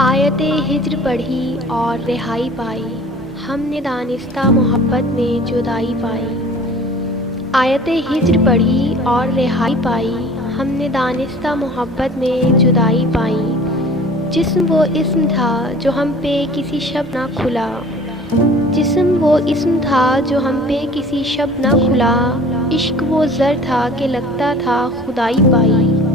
आयते हिज्र पढ़ी और रिहाई पाई, हमने दानिस्ता मोहब्बत में जुदाई पाई। आयते हिज्र पढ़ी और रिहाई पाई, हमने दानिस्ता मोहब्बत में जुदाई पाई। जिस्म वो इस्म था जो हम पे किसी शब ना खुला, जिस्म वो इस्म था जो हम पे किसी शब ना खुला। इश्क वो ज़र था कि लगता था खुदाई पाई।